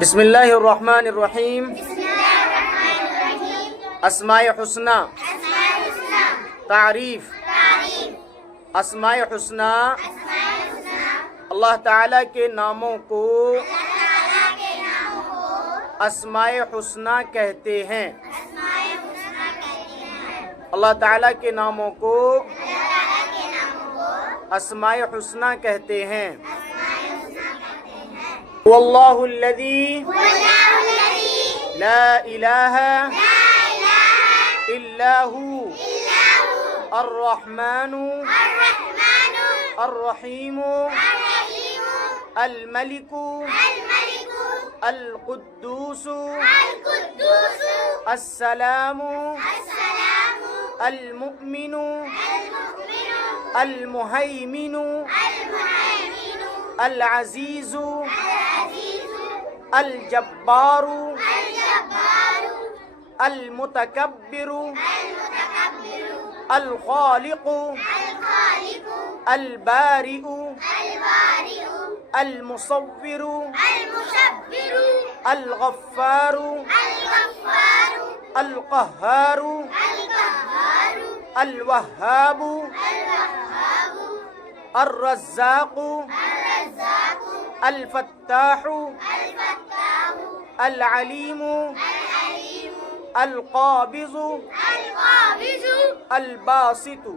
बिस्मिल्लाहिर्रहमानिर्रहीम। अस्माए हुस्ना। तारीफ। अस्माए हुस्ना अल्लाह ताला के नामों को अस्माए हुस्ना कहते हैं। अल्लाह ताला के नामों को अस्माए हुस्ना कहते हैं। वल्लाहुल्लज़ी ला इलाहा इल्लाहु अर्रहमानु अर्रहीमु अल-मलिकु अल-कुद्दूसु अस्सलामु अल-मुअ्मिनु अल-मुहैमिनु अल-अज़ीज़ु अल-जब्बारु अल-मुतकब्बिरु अल-खालिक़ु अल-बारिउ अल-मुसव्विरु अल-गफ़्फ़ारु अल-क़ह्हारु अल-वह्हाबु अर्रज़्ज़ाक़ु अल-फ़त्ताहु अल-अलीमु अल-क़ाबिज़ु अल-बासितु।